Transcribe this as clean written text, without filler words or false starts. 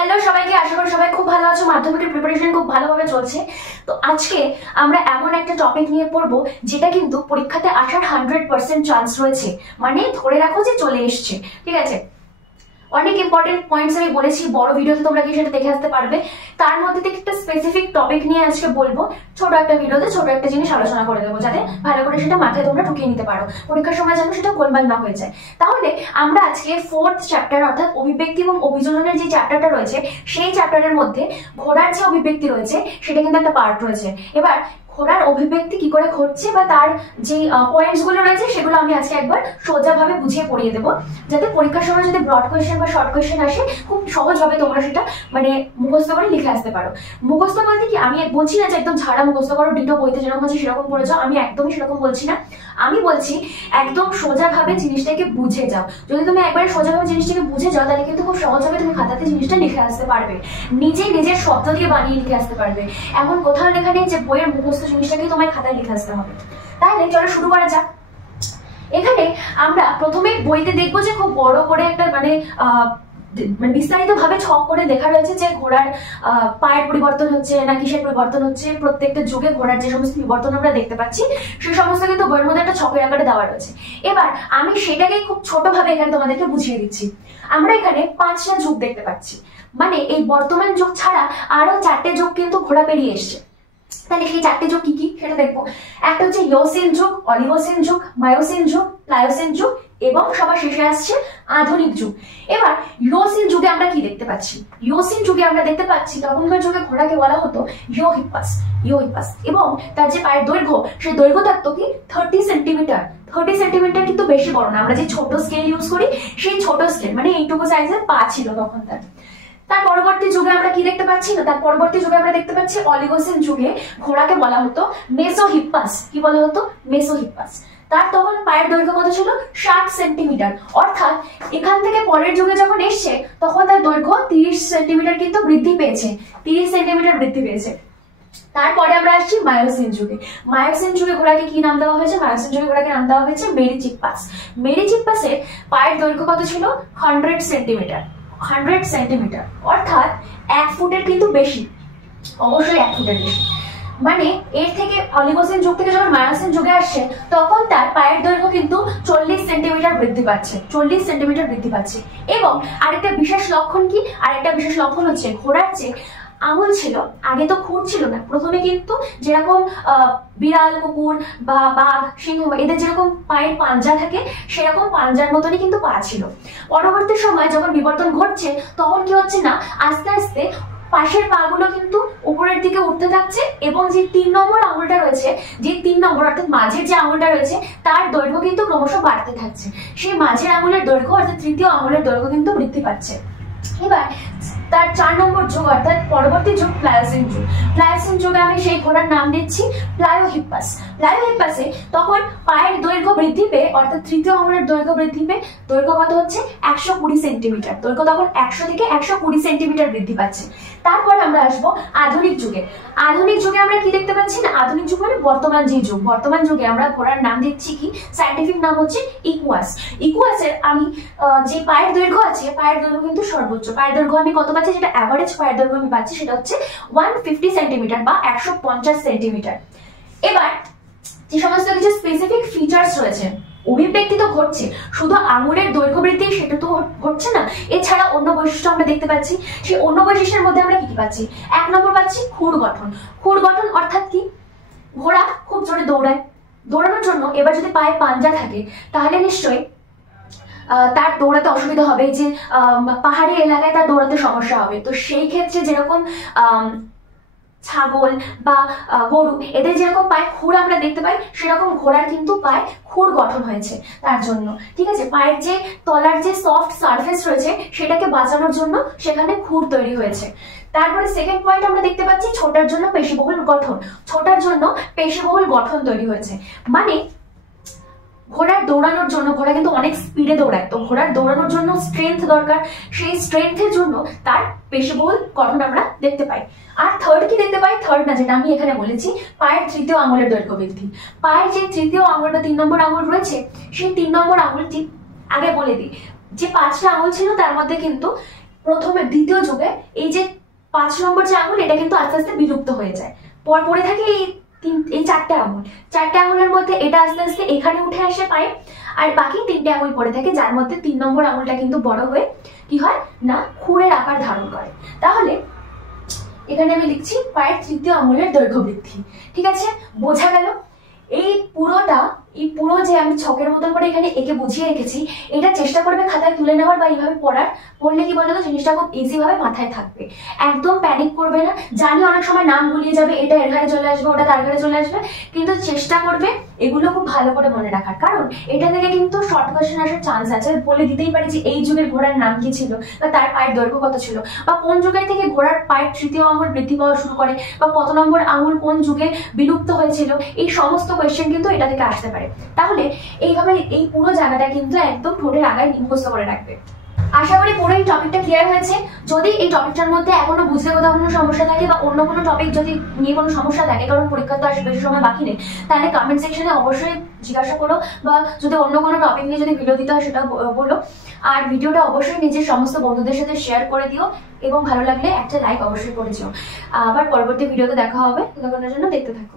Hello সবাইকে, আশা করি সবাই খুব ভালো আছো। মাধ্যমিকের প্রিপারেশন খুব ভালোভাবে চলছে। তো আজকে আমরা এমন একটা টপিক নিয়ে পড়বো যেটা কিন্তু পরীক্ষাতে আসার 100% চান্স রয়েছে, মানে ধরে রাখো যে চলে এসছে। ঠিক আছে, অনেক ইম্পর্টেন্ট পয়েন্টস আমি বলেছি, বড় ভিডিওতে তোমরা কি সেটা দেখে আসতে পারবে। তার মধ্যে থেকে একটা স্পেসিফিক টপিক নিয়ে আজকে বলবো, ছোট একটা ভিডিওতে ছোট একটা জিনিস আলোচনা করে দেবো, যাতে ভালো করে সেটা মাথায় তোমরা ঢুকিয়ে নিতে পারো, পরীক্ষার সময় যেন সেটা গোলমাল না হয়ে যায়। তাহলে আমরা আজকে 4th চ্যাপ্টার অর্থাৎ অভিব্যক্তি এবং অভিযোজনের যে চ্যাপ্টারটা রয়েছে, সেই চ্যাপ্টারের মধ্যে ঘোড়ার যে অভিব্যক্তি রয়েছে সেটা কিন্তু একটা পার্ট রয়েছে। এবার ঘোড়ার অভিব্যক্তি কি করে ঘটছে বা তার যে পয়েন্টস গুলো রয়েছে সেগুলো আমি আজকে একবার সোজাভাবে বুঝিয়ে পড়িয়ে দেবো, যাতে পরীক্ষার সময় যদি ব্রড কোয়েশ্চেন বা শর্ট কোয়েশ্চেন আসে খুব সহজভাবে তোমরা সেটা মানে মুখস্থ করে লিখে আসতে পারো। মুখস্থ বলতে কি, আমি বলছি না যে একদম ঝাড়া মুখস্থ করো, ডিটো বইতে যেরকম আছে সেরকম পড়ে যাও, আমি একদমই সেরকম বলছি না। আমি বলছি একদম সোজাভাবে জিনিসটাকে বুঝে যাও। যদি তুমি একবারে সোজাভাবে জিনিসটাকে বুঝে যাও, তাহলে কিন্তু খুব সহজভাবে তুমি খাতাতে জিনিসটা লিখে আসতে পারবে, নিজের শব্দ দিয়ে বানিয়ে লিখে আসতে পারবে। এমন কোথাও লেখা নেই যে বইয়ের মুখস্থ জিনিসটাকে তোমায় খাতায় লিখে আসতে হবে। তাহলে চলো শুরু করা যাক। এখানে আমরা প্রথমে বইতে দেখবো যে খুব বড় করে একটা মানে বিস্তারিত ভাবে ছক করে লেখা রয়েছে যে ঘোড়ার পায়ের পরিবর্তন হচ্ছে না কিসের পরিবর্তন হচ্ছে, প্রত্যেকটা যুগে ঘোড়ার যে সমস্ত বিবর্তন আমরা দেখতে পাচ্ছি সেই সমস্ত কিন্তু বইয়ের মধ্যে একটা ছকের আকারে দেওয়া রয়েছে। এবার আমি সেটাকে খুব ছোট ভাবে এখানে তোমাদেরকে বুঝিয়ে দিচ্ছি। আমরা এখানে 5টা যুগ দেখতে পাচ্ছি, মানে এই বর্তমান যুগ ছাড়া আরো 4টে যুগ কিন্তু ঘোড়া পেরিয়ে এসছে। তাহলে সেই 4টে যুগ কি কি সেটা দেখবো। একটা হচ্ছে ইওসিন যুগ, অলিগোসিন যুগ, মায়োসিন যুগ, প্লায়োসিন যুগ এবং সবার শেষে আসছে আধুনিক যুগ। এবার ইওসিন যুগে আমরা কি দেখতে পাচ্ছি? ইওসিন যুগে আমরা দেখতে পাচ্ছি তখনকার যুগে ঘোড়াকে বলা হতো ইওহিপ্পাস এবং তার যে পায়ের দৈর্ঘ্য, সেই দৈর্ঘ্য থাকতো কি 30 সেন্টিমিটার। 30 সেন্টিমিটার কিন্তু বেশি বড় না, আমরা যে ছোট স্কেল ইউজ করি সেই ছোট স্কেল, মানে এইটুকু সাইজের পা ছিল তখন তার পরবর্তী যুগে আমরা কি দেখতে পাচ্ছি না, তার পরবর্তী যুগে আমরা দেখতে পাচ্ছি অলিগোসিন যুগে ঘোড়াকে বলা হতো মেসোহিপ্পাস। কি বলা হতো? মেসোহিপ্পাস। তার তখন পায়ের দৈর্ঘ্য কত ছিল? 60 সেন্টিমিটার। অর্থাৎ এখান থেকে পরের যুগে যখন এসছে তখন তার দৈর্ঘ্য 30 সেন্টিমিটার কিন্তু বৃদ্ধি পেয়েছে, 30 সেন্টিমিটার বৃদ্ধি পেয়েছে। তারপরে আমরা আসছি মায়োসিন যুগে। মায়োসিন যুগে ঘোড়াকে কি নাম দেওয়া হয়েছে? মায়োসিন যুগে ঘোড়াকে নাম দেওয়া হয়েছে মেরিচিপ্পাস। মেরিচিপ্পাসের পায়ের দৈর্ঘ্য কত ছিল? 100 সেন্টিমিটার। 100 সেন্টিমিটার অর্থাৎ 1 ফুটের কিন্তু বেশি, অবশ্যই 1 ফুটের বেশি। মানে এর থেকে অলিগোসিন যুগ থেকে যখন মায়োসিন যুগে আসছে তখন তার পায়ের দৈর্ঘ্য কিন্তু 40 সেন্টিমিটার বৃদ্ধি পাচ্ছে, 40 সেন্টিমিটার বৃদ্ধি পাচ্ছে। এবং আরেকটা বিশেষ লক্ষণ কি? আরেকটা বিশেষ লক্ষণ হচ্ছে ঘোড়ার যে আঙুল ছিল, আগে তো খুর ছিল না, প্রথমে কিন্তু যেরকম বিড়াল, কুকুর বা বাঘ, সিংহ এদের যেরকম পায়ের পাঞ্জা থাকে সেরকম পাঞ্জার মতনই কিন্তু পা ছিল। পরবর্তী সময় যখন বিবর্তন ঘটছে তখন কি হচ্ছে না, আস্তে আস্তে পাশের পাগুলো কিন্তু উপরের দিকে উঠতে থাকছে এবং যে 3 নম্বর আঙুলটা রয়েছে, যে 3 নম্বর অর্থাৎ মাঝের যে আঙুলটা রয়েছে তার দৈর্ঘ্য কিন্তু ক্রমশ বাড়তে থাকছে। সেই মাঝের আঙুলের দৈর্ঘ্য অর্থাৎ তৃতীয় আঙুলের দৈর্ঘ্য কিন্তু বৃদ্ধি পাচ্ছে। এবার তার 4 নম্বর যুগ অর্থাৎ পরবর্তী যুগ প্লায়োসিন যুগ। প্লায়োসিন যুগে আমি সেই ঘোড়ার নাম দিচ্ছি প্লায়োহিপ্পাস। প্লায়োহিপ্পাসে তখন পায়ের দৈর্ঘ্য বৃদ্ধি পেয়ে অর্থাৎ তৃতীয় আঙুলের দৈর্ঘ্য বৃদ্ধি পেয়ে দৈর্ঘ্য কত হচ্ছে? 120 সেন্টিমিটার। দৈর্ঘ্য তখন 100 থেকে 120 সেন্টিমিটার বৃদ্ধি পাচ্ছে। তারপর আমরা আসবো আধুনিক যুগে। আধুনিক যুগে আমরা কি দেখতে পাচ্ছি না, আধুনিক যুগ মানে বর্তমান যে যুগ, বর্তমান যুগে আমরা ঘোড়ার নাম দিচ্ছি কি, সায়েন্টিফিক নাম হচ্ছে ইকুয়াস। ইকুয়াসের আমি যে পায়ের দৈর্ঘ্য আছে, পায়ের দৈর্ঘ্য কিন্তু সর্বোচ্চ পায়ের দৈর্ঘ্য আমি কত পাচ্ছি, যেটা অ্যাভারেজ পায়ের দৈর্ঘ্য আমি পাচ্ছি সেটা হচ্ছে 150 সেন্টিমিটার বা 150 সেন্টিমিটার। এবার যে সমস্ত কিছু স্পেসিফিক ফিচার্স রয়েছে, অভিব্যক্তি তো ঘটছে, শুধু আঙুলের দৈর্ঘ্য বৃদ্ধি সেটা তো ঘটছে না, এছাড়া অন্য বৈশিষ্ট্য আমরা দেখতে পাচ্ছি। সেই অন্য বৈশিষ্ট্যের মধ্যে আমরা কি কি পাচ্ছি? 1 নম্বর পাচ্ছি খুর গঠন। খুর গঠন অর্থাৎ কি, ঘোড়া খুব জোরে দৌড়ায়, দৌড়ানোর জন্য এবার যদি পায়ে পাঞ্জা থাকে তাহলে নিশ্চয়ই তার দৌড়াতে অসুবিধা হবে, যে পাহাড়ি এলাকায় তার দৌড়াতে সমস্যা হবে। তো সেই ক্ষেত্রে যেরকম ছাগল বা গরু এদের যেরকম পায়ে খুর আমরা দেখতে পাই, সেরকম ঘোড়ার কিন্তু পায়ে খুর গঠন হয়েছে তার জন্য। ঠিক আছে, পায়ের যে তলার যে সফট সারফেস রয়েছে সেটাকে বাঁচানোর জন্য সেখানে খুর তৈরি হয়েছে। তারপরে সেকেন্ড পয়েন্ট আমরা দেখতে পাচ্ছি ছোটার জন্য পেশিবহুল গঠন। ছোটার জন্য পেশিবহুল গঠন তৈরি হয়েছে, মানে ঘোড়ার দৌড়ানোর জন্য, ঘোড়া কিন্তু অনেক স্পিডে দৌড়ায়, তো ঘোড়ার দৌড়ানোর জন্য স্ট্রেংথ দরকার, সেই স্ট্রেংথের জন্য তার পেশিবহুল গঠন আমরা দেখতে পাই। আর থার্ড কি দেখতে পাই? থার্ড না, যেটা আমি এখানে বলেছি, পায়ের তৃতীয় আঙুলের দৈর্ঘ্য বৃদ্ধি। পায়ের যে তৃতীয় আঙুল বা 3 নম্বর আঙুল রয়েছে, সেই 3 নম্বর আঙুলটি আগে বলে দিই, যে 5টা আঙুল ছিল তার মধ্যে কিন্তু প্রথমে দ্বিতীয় যুগে এই যে 5 নম্বর যে আঙুল, এটা কিন্তু আস্তে আস্তে বিলুপ্ত হয়ে যায়। পড়ে থাকে এই 4টে আঙুল। 4টে আঙুলের মধ্যে এটা আস্তে আস্তে এখানে উঠে আসে পায়ে, আর বাকি 3টে আঙুল পড়ে থাকে, যার মধ্যে 3 নম্বর আঙুলটা কিন্তু বড় হয়ে কি হয় না খুরের আকার ধারণ করে। তাহলে এখানে আমি লিখছি পায়ের 3য় আঙুলের দৈর্ঘ্য বৃদ্ধি। ঠিক আছে, বোঝা গেল? এই পুরো যে আমি ছকের মতন করে এখানে একে বুঝিয়ে রেখেছি, এটা চেষ্টা করবে খাতায় তুলে নেওয়ার বা এইভাবে পড়লে কি বলতো জিনিসটা খুব ইজি ভাবে মাথায় থাকবে। একদম প্যানিক করবে না। জানি অনেক সময় নাম গুলিয়ে যাবে, এটা এর ঘাড়ে চলে আসবে, ওটা তার ঘাড়ে চলে আসবে, কিন্তু চেষ্টা করবে এগুলো খুব ভালো করে মনে রাখার, কারণ এটা থেকে কিন্তু শর্ট কোয়েশ্চেন আসার চান্স আছে। বলে দিতেই পারি যে এই যুগের ঘোড়ার নাম কি ছিল, বা তার পায়ের দৈর্ঘ্য কত ছিল, বা কোন যুগের থেকে ঘোড়ার পায়ের 3য় আঙুল বৃদ্ধি পাওয়া শুরু করে, বা কত নম্বর আঙুল কোন যুগে বিলুপ্ত হয়েছিল। এই সমস্ত কোয়েশ্চেন কিন্তু এটা থেকে আসতে পারে। তাহলে এইভাবে এই পুরো জায়গাটা কিন্তু একদম ঠোঁটের আগায় মুখস্থ করে রাখবে। আশা করি পুরো এই টপিকটা ক্লিয়ার হয়েছে। যদি এই টপিকটার মধ্যে এখনো বুঝতে কোথাও কোনো সমস্যা থাকে, বা অন্য কোনো টপিক যদি নিয়ে কোনো সমস্যা থাকে, কারণ পরীক্ষা তো আসে বেশি সময় বাকি নেই, তাহলে কমেন্ট সেকশনে অবশ্যই জিজ্ঞাসা করো, বা যদি অন্য কোনো টপিক নিয়ে যদি ভিডিও দিতে হয় সেটা বলো। আর ভিডিওটা অবশ্যই নিজের সমস্ত বন্ধুদের সাথে শেয়ার করে দিও, এবং ভালো লাগলে একটা লাইক অবশ্যই করে দিও। আবার পরবর্তী ভিডিওতে দেখা হবে, ততক্ষণের জন্য দেখতে থাকো।